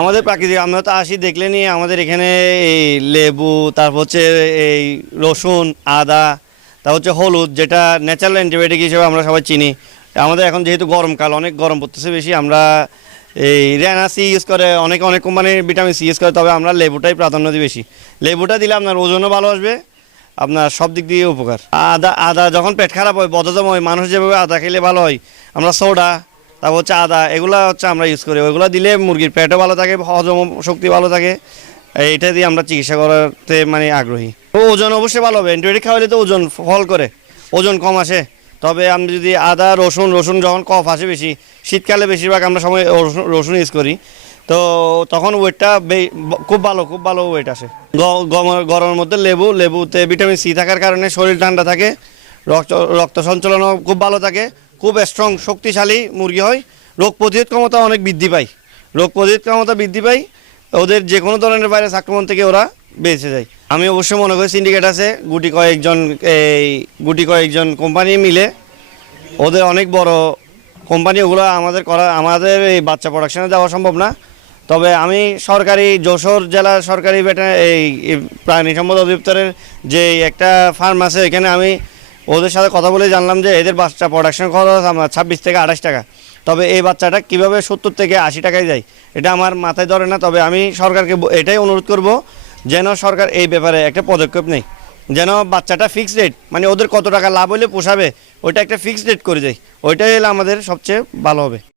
আমাদের প্রাকৃতিক, আমরা তো আসি দেখলেনি আমাদের এখানে এই লেবু, তারপর হচ্ছে এই রসুন, আদা, তারপর হচ্ছে হলুদ, যেটা ন্যাচারাল অ্যান্টিবায়োটিক হিসেবে আমরা সবাই চিনি। আমাদের এখন যেহেতু গরমকাল, অনেক গরম পড়তেছে বেশি, আমরা এই রেনা সি ইউজ করে, অনেক অনেক কোম্পানির ভিটামিন সি ইউজ করে, তবে আমরা লেবুটাই প্রাধান্য দিই বেশি। লেবুটা দিলে আপনার ওজনও ভালো আসবে, আপনার সব দিক দিয়ে উপকার। আদা আদা যখন পেট খারাপ হয়, বদহজম হয়, মানুষ যেভাবে আদা খেলে ভালো হয়, আমরা সোডা, তারপর হচ্ছে আদা, এগুলো হচ্ছে আমরা ইউজ করি। ওইগুলো দিলে মুরগির পেটও ভালো থাকে, হজম শক্তি ভালো থাকে। এইটা দিয়ে আমরা চিকিৎসা করাতে মানে আগ্রহী। ওজন অবশ্যই ভালো হবে, অ্যান্টিবায়োটিক খাওয়ালে তো ওজন ফল করে, ওজন কম আসে। তবে আপনি যদি আদা, রসুন, যখন কফ আসে বেশি, শীতকালে বেশিরভাগ আমরা সময় রসুন ইউজ করি, তো তখন ওয়েটটা খুব ভালো ওয়েট আসে। গরমের মধ্যে লেবুতে ভিটামিন সি থাকার কারণে শরীর ঠান্ডা থাকে, রক্ত রক্ত সঞ্চালনও খুব ভালো থাকে, খুব স্ট্রং শক্তিশালী মুরগি হয়, রোগ প্রতিরোধ ক্ষমতা অনেক বৃদ্ধি পায়। ওদের যে কোনো ধরনের ভাইরাস আক্রমণ থেকে ওরা বেঁচে যায়। আমি অবশ্যই মনে করি সিন্ডিকেট আছে, গুটি কয়েকজন কোম্পানি মিলে, ওদের অনেক বড় কোম্পানি, ওগুলো আমাদের এই বাচ্চা প্রোডাকশনে দেওয়া সম্ভব না। তবে আমি যশোর জেলা সরকারি এই প্রাণী সম্পদ অধিদপ্তরের যে একটা ফার্ম আছে, এখানে আমি ওদের সাথে কথা বলে জানলাম যে এদের বাচ্চা প্রোডাকশন খরচ আমার 26 থেকে 28 টাকা। তবে এই বাচ্চাটা কিভাবে 70 থেকে 80 টাকায় যায় এটা আমার মাথায় ধরে না। তবে আমি সরকারকে এটাই অনুরোধ করব, যেন সরকার এই ব্যাপারে একটা পদক্ষেপ নেয়, যেন বাচ্চাটা ফিক্সড রেট, মানে ওদের কত টাকা লাভ হলে পোষাবে ওইটা একটা ফিক্সড রেট করে দেয়। ওইটাই হলে আমাদের সবচেয়ে ভালো হবে।